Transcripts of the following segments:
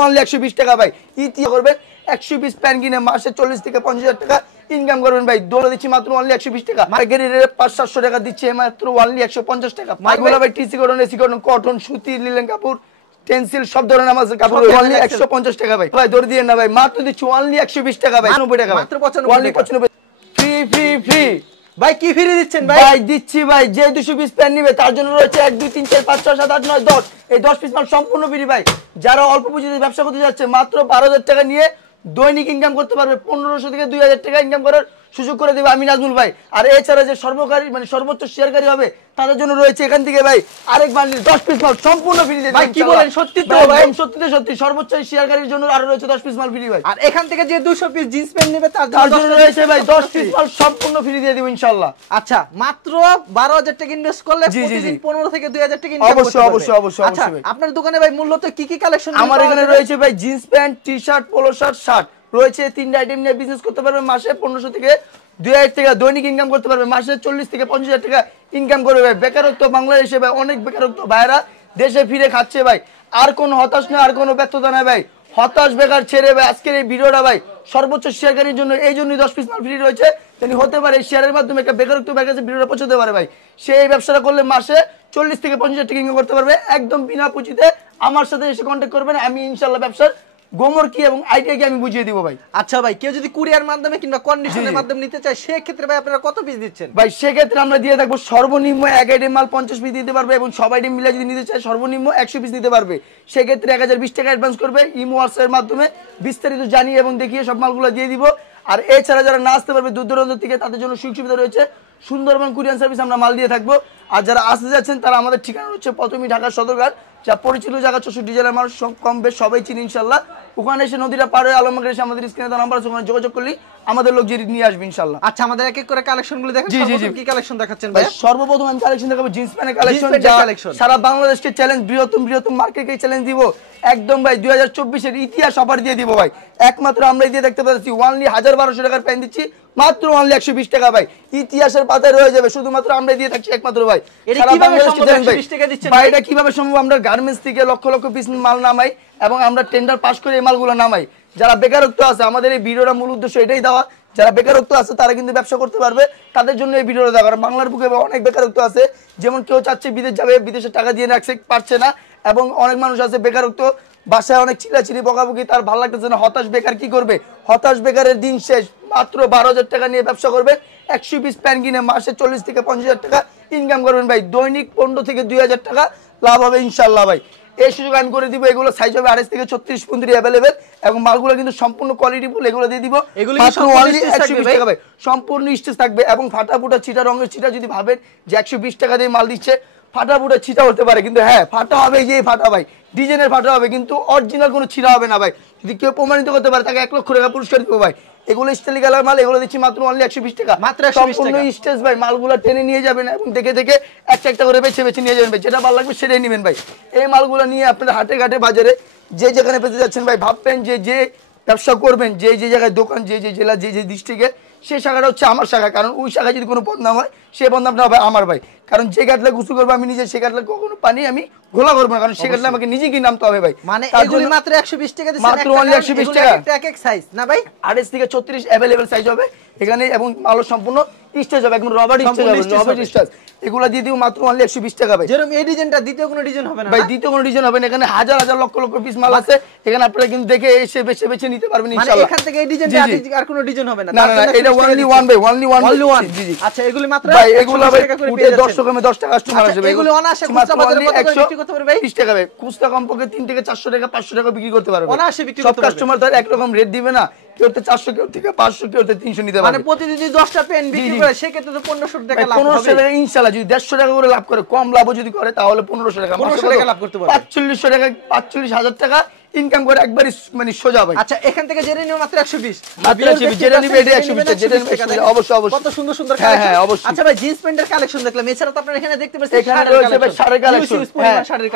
Only 120 টাকা ভাই। ইতি করবেন 100 পিস প্যান্ট কিনে মাসে 40 থেকে 50,000 টাকা ইনকাম করবেন ভাই। দোলা দিচ্ছি মাত্র অনলি 120 টাকা। মার্কেটের রেট 500-700 টাকা দিচ্ছে, মাত্র অনলি 150 টাকা। মাইগুলো ভাই TC cotton, AC cotton, cotton, সুতি, লিলেন কাপড়, টেন্সিল সব ধরনের আমাদের কাপড় অনলি 150 টাকা ভাই। ভাই দৌড় দিয়ে না ভাই, মাত্র দিচ্ছি অনলি 120 টাকা ভাই। 90 টাকা মাত্র 95 ফ্রি ফ্রি ফ্রি ভাই। কি ফ্রি দিচ্ছেন ভাই? ভাই দিচ্ছি ভাই, যে 200 পিস প্যান্ট নিবে তার জন্য রয়েছে 1 2 3 4 5 6 7 8 9 10, এই 10 পিস মাল সম্পূর্ণ ফ্রি ভাই। যারা অল্প পুঁজিতে ব্যবসা করতে যাচ্ছে মাত্র 12,000 টাকা নিয়ে দৈনিক ইনকাম করতে পারবে, 1500 থেকে 2000 টাকা ইনকাম করার সুযোগ করে দেবে আমি নাজমুল ভাই। আর এছাড়া যে সর্বকারী মানে সর্বোচ্চ শেয়ারকারী হবে তাদের জন্য রয়েছে এখান থেকে ভাই আরেক বান্ডিল 10 পিস মাল সম্পূর্ণ ফ্রি দেব ভাই। কি বলেন, সত্যি তো ভাই? সত্যি তো সত্যি, সর্বোচ্চ শেয়ারকারীর জন্য আরো রয়েছে 10 পিস মাল ফ্রি ভাই। আর এখান থেকে যে 200 পিস জিন্স প্যান্ট নেবে তার জন্য রয়েছে ভাই 10 পিস মাল সম্পূর্ণ ফ্রি দিয়ে দেব ইনশাআল্লাহ। আচ্ছা, মাত্র 12,000 টাকা ইনভেস্ট করলে প্রতিদিন 15 থেকে 2000 টাকা ইনকাম করতে অবশ্যই পারবে। অবশ্যই অবশ্যই। আচ্ছা, আপনার দোকানে ভাই মূলত কি কি কালেকশন? আমার এখানে রয়েছে ভাই jeans pant, T-shirt, polo shirt, shirt রয়েছে। 3টা আইটেম নিয়ে বিজনেস করতে পারবে, মাসে 1500 থেকে 2000 টাকা দৈনিক ইনকাম করতে পারবে, মাসে 40 থেকে 50,000 টাকা ইনকাম করবে ভাই। বেকারত্ব বাংলাদেশে ভাই অনেক বেকারত্ব, ভাইরা দেশে ফিরে খাচ্ছে ভাই। আর কোনো হতাশ নয়, আর কোনো ব্যর্থতা নাই ভাই। হতাশ বেকার ছেড়ে ভাই আজকের এই ভিডিওটা ভাই সর্বোচ্চ শেয়ারকারীর জন্য, এই জন্যই 10 পিস মাল ফ্রি রয়েছে। তিনি হতে পারে শেয়ারের মাধ্যমে একটা বেকারত্ব ভাইয়ের কাছে ভিডিওটা পৌঁছতে পারে ভাই। সেই ব্যবসাটা করলে মাসে 40 থেকে 50,000 টাকা ইনকাম করতে পারবে একদম বিনা পুঁজিতে। আমার সাথে এসে কন্ট্যাক্ট করবেন, আমি ইনশাআল্লাহ ব্যবসার গোমর কি এবং আইডিয়া কি আমি বুঝিয়ে দিব ভাই। আচ্ছা ভাই, কেউ যদি কুরিয়ার মাধ্যমে কিংবা কন্ডিশনের মাধ্যমে নিতে চায় সেই ক্ষেত্রে ভাই আপনারা কত পিস দিচ্ছেন? ভাই সেক্ষেত্রে আমরা দিয়ে থাকবো সর্বনিম্ন এক আইটেম মাল 50 পিস দিতে পারবে, এবং সব আইটেম মিলে যদি নিতে চায় সর্বনিম্ন 100 পিস দিতে পারবে। সেক্ষেত্রে 1020 টাকা অ্যাডভান্স করবে, ইমো হোয়াটসঅ্যাপের মাধ্যমে বিস্তারিত জানিয়ে এবং দেখিয়ে সব মালগুলো দিয়ে দিব। আর এছাড়া যারা না আসতে পারবে দূর দূরান্ত থেকে তাদের জন্য সুযোগ সুবিধা রয়েছে, সুন্দরবন কুরিয়ার সার্ভিস আমরা মাল দিয়ে থাকবো। আর যারা আসতে যাচ্ছেন তারা আমাদের ঠিকানা হচ্ছে প্রথমেই ঢাকা সদরঘাট, যা পরিচিত জায়গা 64 জেলার মানুষ কম বেশ সবাই চিনি ইনশাল্লাহ। ওখানে এসে নদীটা পার হয়ে আলমবাগ এসে আমাদের স্ক্রিনে দেওয়া নাম্বার আছে, ওখানে যোগাযোগ করলেই আমাদের লোক যেটি নিয়ে আসবে ইনশাল্লাহ। আচ্ছা, আমাদের এক এক করে কালেকশনগুলো দেখেন। কি কালেকশন দেখাচ্ছেন ভাই? সর্বপ্রথম আমি কালেকশন দেখাবো জিন্স প্যান্টের কালেকশন। সারা বাংলাদেশকে চ্যালেঞ্জ, বৃহত্তম মার্কেটকে চ্যালেঞ্জ দিব একদম ভাই। 2024 এর ইতিহাস অফার দিয়ে দিব ভাই। একমাত্র আমরাই দিয়ে দেখতে পাচ্ছি অনলি 1200 টাকার প্যান্ট দিচ্ছি মাত্র অনলি 120 টাকা ভাই। ইতিহাসের পাতায় রয়ে যাবে, শুধুমাত্র আমরাই দিয়ে থাকছি একমাত্র ভাই। সারা বাংলাদেশকে চ্যালেঞ্জ ভাই। এটা কিভাবে সম্ভব? আমরা গার্মেন্টস থেকে লক্ষ লক্ষ পিস মাল নামাই এবং আমরা টেন্ডার পাস করে এই মালগুলো নামাই। যারা বেকারত্ব আছে, আমাদের এই ভিডিওটা মূল উদ্দেশ্য এটাই দেওয়া, যারা বেকারত্ব আছে তারা কিন্তু ব্যবসা করতে পারবে, তাদের জন্য এই ভিডিওটা দেওয়া। বাংলার বুকে অনেক বেকারত্ব আছে, যেমন কেউ চাচ্ছে বিদেশ যাবে, বিদেশে টাকা দিয়ে রাখছে পারছে না, এবং অনেক মানুষ আছে বেকারত্ব, বাসায় অনেক চিল্লাচিলি বকাবকি, তার ভালো লাগতেছে না, হতাশ বেকার। কি করবে? হতাশ বেকারের দিন শেষ। মাত্র 12,000 টাকা নিয়ে ব্যবসা করবেন, 100 পিস প্যান্ট কিনে মাসে 40 থেকে 50,000 টাকা ইনকাম করবেন ভাই। দৈনিক 15 থেকে 2000 টাকা লাভ হবে ইনশাল্লাহ ভাই। এই সুযোগ আমি করে দিব। এগুলো সাইজ হবে 28 থেকে 36 পর্যন্ত অ্যাভেলেবেল, এবং মালগুলো কিন্তু সম্পূর্ণ কোয়ালিটি ফুল। এগুলো দিয়ে দিব সম্পূর্ণ স্টেজ থাকবে, এবং ফাটা ফুটা ছিটা রঙের ছিটা যদি ভাবেন যে 120 টাকা দিয়ে মাল দিচ্ছে, ফাটা ফুটা ছিটা হতে পারে, কিন্তু হ্যাঁ ফাটা হবে, যে ফাটা ভাই ডিজাইনের ফাটা হবে, কিন্তু অরিজিনাল কোনো ছিটা হবে না ভাই। যদি কেউ প্রমাণিত করতে পারে তাকে 1 লক্ষ টাকা পুরস্কার দিব ভাই। এগুলো স্টাইল কালার মাল, এগুলো দিচ্ছি মাত্র অনলি 120 টাকা। মাত্র 120 টাকা স্টেজ ভাই। মালগুলো টেনে নিয়ে যাবেন এবং দেখে দেখে একটা একটা করে বেছে বেছে নিয়ে যাবেন ভাই। যেটা ভালো লাগবে সেটাই নেবেন ভাই। এই মালগুলো নিয়ে আপনারা হাটে ঘাটে বাজারে যে যেখানে পেতে যাচ্ছেন ভাই, ভাববেন যে ব্যবসা করবেন, যে জায়গায় দোকান, যে জেলা, যে ডিস্ট্রিক্টে, সেই শাখাটা হচ্ছে আমার শাখা। কারণ ওই শাখায় যদি কোনো বদনাম হয়, সেই বদনামটা হবে আমার ভাই। কারণ যে কাটলে গুছু করবো আমি নিজে, সে কাটলে কখনো পানি আমি ঘোলা করবো না, কারণ সে কাটলে আমাকে নিজে কি নামতে হবে ভাই। মানে এগুলি মাত্র 120 টাকা দিচ্ছেন, মাত্র অনলি 120 টাকা। এক এক সাইজ না ভাই? 28 থেকে 36 अवेलेबल সাইজ হবে এখানে, এবং মাল সম্পূর্ণ স্টেজ হবে, একদম রবার স্টেজ হবে, রবার স্টেজ। এগুলা দিয়ে দিও মাত্র অনলি 120 টাকা ভাই। যেরকম এই ডিজাইনটা দ্বিতীয় কোনো ডিজাইন হবে না ভাই, দ্বিতীয় কোনো ডিজাইন হবে না। এখানে হাজার হাজার লক্ষ লক্ষ পিস মাল আছে, এখানে আপনারা কিন্তু দেখে এসে বেছে বেছে নিতে পারবেন ইনশাআল্লাহ। মানে এখান থেকে এই ডিজাইনটা আর কোনো ডিজাইন হবে না? না না, এটা অনলি ওয়ান ভাই, অনলি ওয়ান। জি জি। আচ্ছা, এগুলি মাত্র ভাই, এগুলো ভাই 10 টাকা 10 টাকা কাস্টমার আসবে। এগুলো অনায়াসে খুচরা বাজারে কত করে বিক্রি করতে পারবে ভাই? 30 টাকা ভাই। খুচরা কমপক্ষে 3 থেকে 400 টাকা 500 টাকা বিক্রি করতে পারবে। অনায়াসে বিক্রি করতে পারবে। সব কাস্টমার তো এক রকম রেট দিবে না, কেউ তো 400, কেউ থেকে 500, কেউ তো 300 নিতে পারবে। মানে প্রতিদিন যদি 10টা পেন বিক্রি করে সেক্ষেত্রে তো 1500 টাকা লাভ হবে। 1500 টাকা ইনশাআল্লাহ। যদি 150 টাকা করে লাভ করে, কম লাভ যদি করে, তাহলে 1500 টাকা 1500 টাকা লাভ করতে পারবে। 4500 টাকা 45,000 টাকা ইনকাম করে একবারই মানে সোজা ভাই। আচ্ছা, এখান থেকে জেনে নিও মাত্র 120। মাত্র 120 জেনে নিবে, এটা 120 জেনে নিবে অবশ্যই অবশ্যই। কত সুন্দর সুন্দর কালেকশন। হ্যাঁ অবশ্যই। আচ্ছা ভাই, জিন্স প্যান্টের কালেকশন দেখলাম, এছাড়া তো আপনারা এখানে দেখতে পাচ্ছেন এখানে রয়েছে ভাই শাড়ির কালেকশন।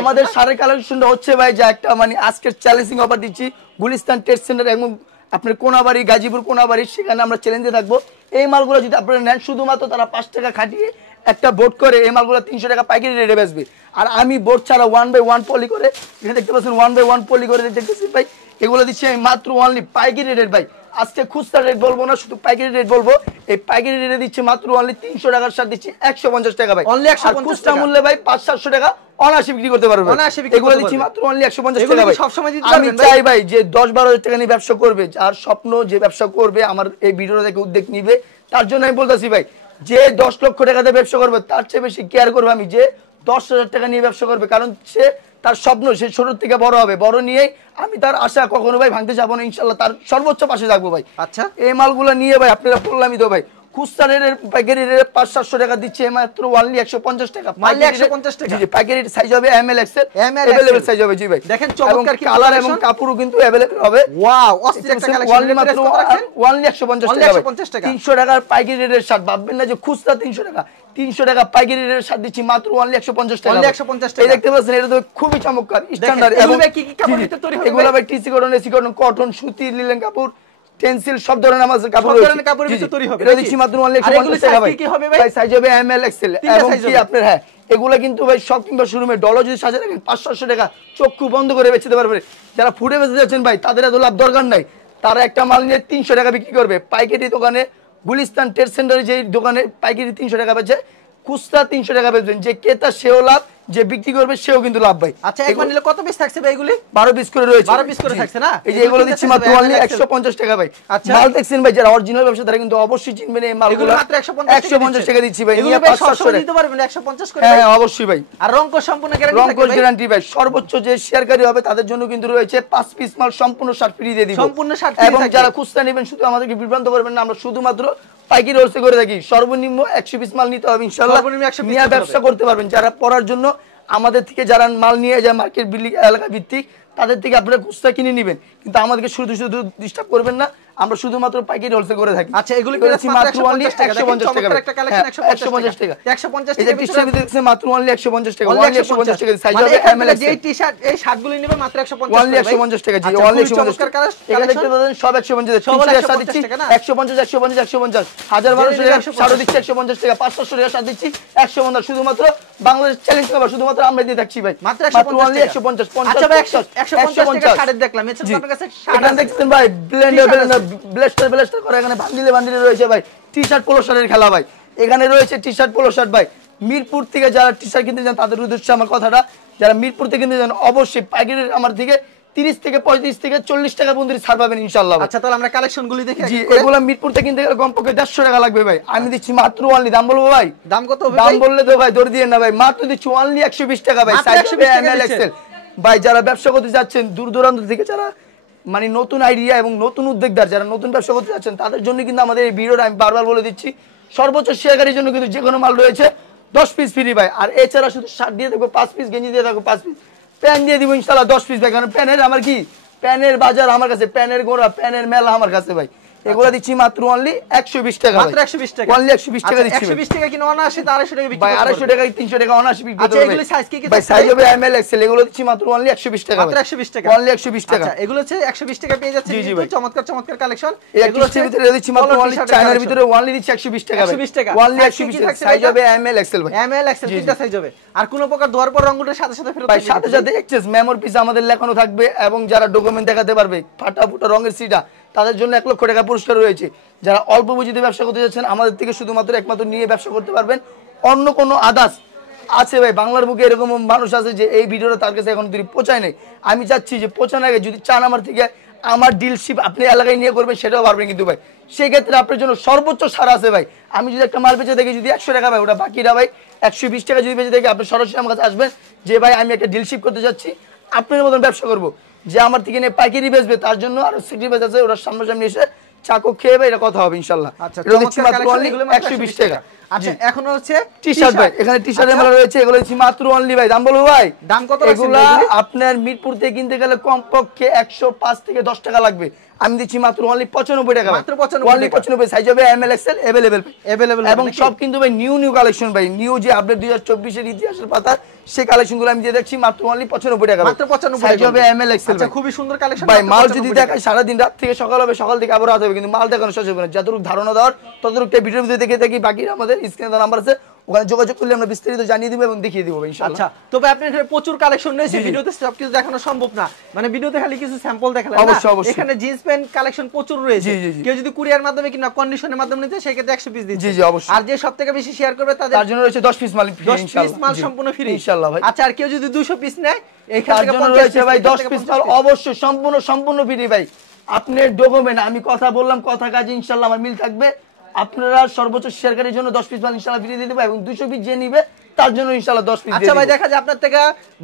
আমাদের শাড়ির কালেকশনটা হচ্ছে ভাই যে একটা মানে আজকের চ্যালেঞ্জিং অফার দিচ্ছি গুলিস্তান ট্রেড সেন্টার এবং আপনার কোনাবাড়ি, গাজীপুর কোনাবাড়ি, সেখানে আমরা চ্যালেঞ্জে থাকবো। এই মালগুলো যদি আপনারা নেন, শুধুমাত্র তারা 5 টাকা খাটিয়ে একটা বোর্ড করে এই মালগুলো 300 টাকা পাইকারি রেটে বেচবে। আর আমি বোর্ড ছাড়া 1/1 পলি করে, এখানে দেখতে পাচ্ছেন 1/1 পলি করে দেখতেছি ভাই, এগুলো দিচ্ছি আমি মাত্র অনলি পাইকারি রেট ভাই। আজকে খুচরা রেট বলবো না, শুধু পাইকারি রেট বলবো। এই পাইকারি রেটে দিচ্ছি মাত্র অনলি 300 টাকার সাথে দিচ্ছি 150 টাকা ভাই। অনলি 150 খুচরা মূল্যে ভাই 500-700 টাকা অনায়াসে বিক্রি করতে পারবে। এগুলো দিচ্ছি মাত্র অনলি 150 টাকা ভাই। আমি চাই ভাই যে 10-12 টাকা নিয়ে ব্যবসা করবে, যার স্বপ্ন যে ব্যবসা করবে, আমার এই ভিডিও থেকে উদ্যোগ নিবে, তার জন্য আমি বলতেছি ভাই, যে 10 লক্ষ টাকা দিয়ে ব্যবসা করবে তার চেয়ে বেশি কেয়ার করবে আমি যে 10,000 টাকা নিয়ে ব্যবসা করবে। কারণ সে তার স্বপ্ন, সে ছোট থেকে বড় হবে, বড় নিয়েই আমি তার আশা কখনো ভাই ভাঙতে যাবো না, ইনশাল্লাহ তার সর্বোচ্চ পাশে থাকবো ভাই। আচ্ছা, এই মালগুলো নিয়ে ভাই আপনারা বললামই তো ভাই, খুচরা রেটের পাইকারি রেটে 500-700 টাকা দিচ্ছে মাত্র অনলি 150 টাকা। অনলি 150 টাকা। জি, পাইকারি সাইজ হবে ML XL, अवेलेबल সাইজ হবে। জি ভাই, দেখেন চমৎকার কি কালার এবং কাপড়ও কিন্তু अवेलेबल হবে। ওয়াও, অস্থির একটা কালেকশন। অনলি মাত্র অনলি 150 টাকা। 300 টাকার পাইকারি রেটের শার্ট, ভাববেন না যে খুচরা 300 টাকা, 300 টাকা পাইকারি রেটের শার্ট দিচ্ছি মাত্র অনলি 150 টাকা। অনলি 150 টাকা। এই দেখতে পাচ্ছেন, এটা তো খুবই চমৎকার স্ট্যান্ডার্ড। এবং কি কি কাপড় ভিতর তৈরি হবে? এগুলো ভাই TC cotton, AC cotton, cotton, সুতি, লিলেন কাপড়, টেনসিল, সব ধরনের আমাদের কাপড় রয়েছে। সব ধরনের কাপড়ের ভিতর তৈরি হবে। এটা দিচ্ছি মাত্র অনলি 150 টাকা ভাই। কি হবে ভাই? সাইজ হবে ML XL এবং কি আপনার, হ্যাঁ এগুলা কিন্তু ভাই শপ কিংবা শোরুমে ডলার যদি সাজা রাখেন 500-700 টাকা চক্ষু বন্ধ করে বেচতে পারবে। যারা ফুডে বেচতে যাচ্ছেন ভাই, তাদের এত লাভ দরকার নাই, তারা একটা মাল নিয়ে 300 টাকা বিক্রি করবে। পাইকারি দোকানে গুলিস্তান ট্রেড সেন্টারে যে দোকানে পাইকারি 300 টাকা বেচে, খুচরা 300 টাকা বেচবেন, যে ক্রেতা সেও লাভ, যে বিক্রি করবে সেও কিন্তু লাভ ভাই। আচ্ছা, একবার নিলে কত পিস থাকছে ভাই এগুলি? 12 পিস করে রয়েছে। 12 পিস করে থাকছে না? এই যে এগুলো দিচ্ছি মাত্র অনলি 150 টাকা ভাই। আচ্ছা, মাল দেখছেন ভাই, যারা অরিজিনাল ব্যবসা তারা কিন্তু অবশ্যই চিনবেন এই মালগুলো। মাত্র 150 টাকা দিচ্ছি ভাই। এগুলো ভাই সব সময় দিতে পারবেন 150 করে? হ্যাঁ অবশ্যই ভাই। আর রংকশ সম্পূর্ণ গ্যারান্টি থাকবে? রংকশ গ্যারান্টি ভাই। সর্বোচ্চ যে শেয়ারকারী হবে তাদের জন্য কিন্তু রয়েছে 5 পিস মাল সম্পূর্ণ শার্ট ফ্রি দিয়ে দিব। সম্পূর্ণ শার্ট ফ্রি। এবং যারা খুচরা নেবেন শুধু আমাদেরকে বিভ্রান্ত করবেন না, আমরা শুধুমাত্র পাইকারি হোলসেল করে থাকি। সর্বনিম্ন 100 পিস মাল নিতে হবে ইনশাআল্লাহ, নিয়ে ব্যবসা করতে পারবেন। যারা পড়ার জন্য আমাদের থেকে যারা মাল নিয়ে যায় মার্কেট বিল্ডিং এলাকা ভিত্তিক, তাদের থেকে আপনারা খুচরা কিনে নেবেন, কিন্তু আমাদেরকে শুধু শুধু ডিস্টার্ব করবেন না, আমরা শুধুমাত্র পাইকারি হোলসেল করে থাকি। আচ্ছা, এগুলো পেয়েছি মাত্র 150 টাকা। 150 টাকা একটা কালেকশন 150 টাকা। 150 টাকা ডিস্ট্রিবিউটর দিচ্ছে মাত্র অনলি 150 টাকা। অনলি 150 টাকা সাইজ হবে ML XL। যে টি-শার্ট এই শার্টগুলো নেবে মাত্র 150 অনলি 150 টাকা। জি, অনলি 150 টাকা। এখানে দেখতে পাচ্ছেন সব 150 টাকা। 300 টাকা দিচ্ছি 150 150 150 1000-1200 টাকা শাড়ি দিচ্ছি 150 টাকা। 500 টাকা শাড়ি দিচ্ছি 150। শুধুমাত্র বাংলাদেশ চ্যালেঞ্জ করা, শুধুমাত্র আমরা দিয়ে থাকছি ভাই মাত্র 150 150 50। আচ্ছা ভাই, 150 টাকা শাড়ি দেখলাম। এছাড়া আপনার কাছে এখানে দেখছেন ভাই ব্লেন্ডার করে, এখানে বান্ডিলে রয়েছে ভাই টি-শার্ট পোলো শার্টের খেলা ভাই। এখানে রয়েছে টি-শার্ট পোলো শার্ট ভাই। মিরপুর থেকে যারা টি-শার্ট কিনতে যান তাদের উদ্দেশ্যে আমার কথাটা, যারা মিরপুর থেকে কিনতে যান অবশ্যই পাইকারি আমার থেকে 30 থেকে 35 থেকে 40 টাকা পর্যন্ত ছাড় পাবেন ইনশাআল্লাহ। আচ্ছা, তাহলে আমরা কালেকশনগুলি দেখি। জি, এগুলো মিরপুর থেকে কিনতে গেলে কমপক্ষে 150 টাকা লাগবে ভাই। আমি দিচ্ছি মাত্র অনলি, দাম বলবো ভাই? দাম কত হবে? দাম বললে তো ভাই দৌড় দিয়ে না ভাই, মাত্র দিচ্ছি অনলি 120 টাকা ভাই। সাইজ হবে ML XL ভাই। যারা ব্যবসা করতে যাচ্ছেন দূর দূরান্ত থেকে, যারা মানে নতুন আইডিয়া এবং নতুন উদ্যোক্তার, যারা নতুন ব্যবসা করতে যাচ্ছেন, তাদের জন্য কিন্তু আমাদের এই ভিডিওটা আমি বারবার বলে দিচ্ছি, সর্বোচ্চ শেয়ারকারীর জন্য কিন্তু যে কোনো মাল রয়েছে 10 পিস ফ্রি ভাই। আর এছাড়া শুধু শার্ট দিয়ে থাকবো 5 পিস, গেঞ্জি দিয়ে থাকবো 5 পিস, প্যান্ট দিয়ে দিব ইনশাআল্লাহ 10 পিস ভাই। কারণ প্যানের আমার কি, প্যানের বাজার আমার কাছে, প্যানের গোড়া, প্যানের মেলা আমার কাছে ভাই। এগুলো দিচ্ছি মাত্র অনলি 120 টাকা। মাত্র 120 টাকা। অনলি 120 টাকা দিচ্ছি। 120 টাকা কিনে অনায়াসে 250 টাকা বিক্রি ভাই। 250 টাকা 300 টাকা অনায়াসে বিক্রি করতে হবে। আচ্ছা, এগুলো সাইজ কি কি ভাই? সাইজ হবে ML XL। এগুলো দিচ্ছি মাত্র অনলি 120 টাকা। মাত্র 120 টাকা। অনলি 120 টাকা। আচ্ছা, এগুলো হচ্ছে 120 টাকা পেয়ে যাচ্ছে। কিন্তু চমৎকার চমৎকার কালেকশন। এগুলো হচ্ছে ভিতরে দিচ্ছি মাত্র অনলি, চায়নার ভিতরে অনলি দিচ্ছি 120 টাকা ভাই। 120 টাকা। অনলি 120 টাকা। সাইজ হবে ML XL ভাই। ML XL তিনটা সাইজ হবে। আর কোন প্রকার দোয়ার পর রংগুলোর সাথে সাথে ফেরত ভাই, সাথে সাথে এক্সচেঞ্জ মেমোর পিস আমাদের লেখানো থাকবে, এবং যারা ডকুমেন্ট দেখাতে পারবে ফাটা ফুটা রঙের সিটা, তাদের জন্য 1 লক্ষ টাকা পুরস্কার রয়েছে। যারা অল্প পুঁজিতে ব্যবসা করতে যাচ্ছেন, আমাদের থেকে শুধুমাত্র একমাত্র নিয়ে ব্যবসা করতে পারবেন। অন্য কোনো আদার্স আছে ভাই বাংলার বুকে এরকম মানুষ আছে যে এই ভিডিওটা তার কাছে এখন যদি পৌঁছায় নাই। আমি চাচ্ছি যে পৌঁছানোর আগে যদি চান আমার থেকে আমার ডিলশিপ আপনি এলাকায় নিয়ে করবেন, সেটাও পারবেন কিন্তু ভাই। সেই ক্ষেত্রে আপনার জন্য সর্বোচ্চ ছাড় আছে ভাই। আমি যদি একটা মাল বেচে দেখি যদি 100 টাকা ভাই, ওটা বাকিটা ভাই 120 টাকা যদি বেচে দেখি, আপনি সরাসরি আমার কাছে আসবেন যে ভাই আমি একটা ডিলশিপ করতে যাচ্ছি, আপনার মতন ব্যবসা করবো, যে আমার থেকে নিয়ে পাইকারি বেচবে, তার জন্য আরো সিটি বেচ আছে, ওরা সামনাসামনি এসে চাকু খেয়ে ভাই এটা কথা হবে ইনশাআল্লাহ। আচ্ছা, এটা দিচ্ছি মাত্র অনলি 120 টাকা। আচ্ছা, এখন হচ্ছে টি-শার্ট ভাই। এখানে টি-শার্টের মেলা রয়েছে, এগুলো দিচ্ছি মাত্র অনলি ভাই, দাম বলবো ভাই? দাম কত? এগুলা আপনার মিরপুর থেকে কিনতে গেলে কমপক্ষে 105 থেকে 10 টাকা লাগবে। আমি দিচ্ছি মাত্র অনলি 95 টাকা। মাত্র 95 অনলি 95। সাইজ হবে ML XL अवेलेबल এবং সব কিন্তু ভাই নিউ কালেকশন ভাই। নিউ যে আপডেট 2024 এর ইতিহাসের পাতা, সেই কালেকশনগুলো আমি দিয়ে দেখছি মাত্র অনলি 95 টাকা। মাত্র 95 সাইজ হবে ML XL। আচ্ছা, খুবই সুন্দর কালেকশন ভাই। মাল যদি দেখায় সারা দিন, রাত থেকে সকাল হবে, সকাল থেকে আবার রাত হবে, কিন্তু মাল দেখানো শেষ হবে না। যতটুকু ধারণা দেওয়ার ততটুকু ভিডিওর ভিতরে দেখে থাকি, বাকি আমাদের স্ক্রিনে দেওয়া নাম্বার আছে, ওখানে যোগাযোগ করলে আমরা বিস্তারিত জানিয়ে দিব এবং দেখিয়ে দিব ইনশাআল্লাহ। আচ্ছা, তবে আপনার এখানে প্রচুর কালেকশন রয়েছে, ভিডিওতে সবকিছু দেখানো সম্ভব না, মানে ভিডিওতে খালি কিছু স্যাম্পল দেখালাম না। অবশ্যই এখানে জিন্স প্যান্ট কালেকশন প্রচুর রয়েছে, কেউ যদি কুরিয়ার মাধ্যমে কিংবা কন্ডিশনের মাধ্যমে নিতে সেই ক্ষেত্রে 100 পিস দিচ্ছি। জি জি অবশ্যই। আর যে সবথেকে বেশি শেয়ার করবে তার জন্য রয়েছে 10 পিস মাল ফ্রি ইনশাআল্লাহ। 10 পিস মাল সম্পূর্ণ ফ্রি ইনশাআল্লাহ ভাই। আচ্ছা, আর কেউ যদি 200 পিস নেয় এখান তার থেকে জন্য রয়েছে ভাই 10 পিস মাল অবশ্যই সম্পূর্ণ ফ্রি ভাই। আপনার ডকুমেন্ট আমি কথা বললাম, কথা কাজে ইনশাআল্লাহ আমার মিল থাকবে। আপনারা সর্বোচ্চ শেয়ারকারীর জন্য 10 পিস মাল ইনশাআল্লাহ ফ্রি দিয়ে দেব এবং 200 পিস যে নিবে তার জন্য ইনশাআল্লাহ 10 পিস দিয়ে দেব। আচ্ছা ভাই, দেখা যায় আপনার থেকে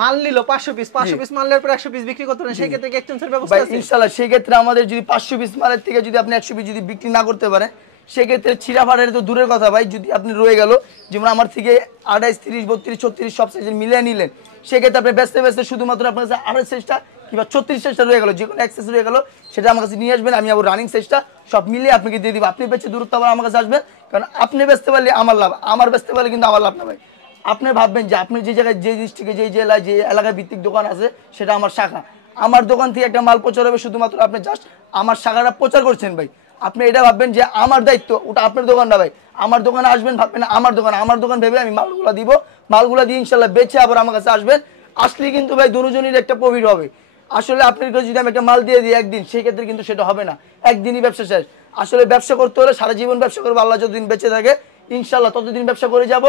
মাল নিলো 500 পিস মাল নেওয়ার পর 100 পিস বিক্রি করতে পারেন, সেই ক্ষেত্রে এক্সচেঞ্জের ব্যবস্থা ভাই আছে ইনশাআল্লাহ। সেই ক্ষেত্রে আমাদের যদি 500 পিস মালের থেকে যদি আপনি 100 পিস যদি বিক্রি না করতে পারেন, সেই ক্ষেত্রে ছিঁড়াফাড়ের তো দূরের কথা ভাই, যদি আপনি রয়ে গেল যেমন আমার থেকে 28, 30, 32, 36 সব সাইজের মিলিয়ে নিলেন, সেই ক্ষেত্রে আপনি ব্যস্তে শুধুমাত্র আপনার কাছে 28 সাইজটা কিংবা 36 সাইজটা রয়ে গেল, যে কোনো এক্সেস রয়ে গেল সেটা আমার কাছে নিয়ে আসবেন, আমি আবার রানিং সাইজটা সব মিলিয়ে আপনাকে দিয়ে দিব। আপনি বেচে দূরত্ব আবার আমার কাছে আসবেন, কারণ আপনি বেচতে পারলে আমার লাভ, আমার বেচতে পারলে কিন্তু আমার লাভ না ভাই। আপনি ভাববেন যে আপনি যে জায়গায় যে ডিস্ট্রিক্টে যে জেলায় যে এলাকায় ভিত্তিক দোকান আছে সেটা আমার শাখা, আমার দোকান থেকে একটা মাল প্রচার হবে, শুধুমাত্র আপনি জাস্ট আমার শাখাটা প্রচার করছেন ভাই। আপনি এটা ভাববেন যে আমার দায়িত্ব, ওটা আপনার দোকান না ভাই। আমার দোকানে আসবেন, ভাববেন আমার দোকান ভেবে আমি মালগুলা দিব, মালগুলা দিয়ে ইনশাল্লাহ বেচে আবার আমার কাছে আসবেন। আসলে কিন্তু ভাই দুজনের একটা প্রফিট হবে। আসলে আপনার কাছে যদি আমি একটা মাল দিয়ে দিই একদিন, সেই ক্ষেত্রে কিন্তু সেটা হবে না, একদিনই ব্যবসা শেষ। আসলে ব্যবসা করতে হলে সারা জীবন ব্যবসা করবো, আল্লাহ যতদিন বেঁচে থাকে ইনশাল্লাহ ততদিন ব্যবসা করে যাব।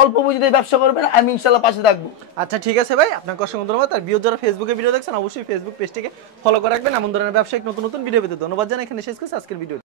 অল্প পুঁজিতে ব্যবসা করবেন, আমি ইনশাল্লাহ পাশে থাকবো। আচ্ছা ঠিক আছে ভাই, আপনাকে অসংখ্য ধন্যবাদ। আর ভিডিও যারা ফেসবুকে ভিডিও দেখছেন অবশ্যই ফেসবুক পেজটিকে ফলো করে রাখবেন, এমন ধরনের ব্যবসায়িক নতুন ভিডিও পেতে। ধন্যবাদ জানাই, এখানে শেষ করছি আজকের ভিডিও।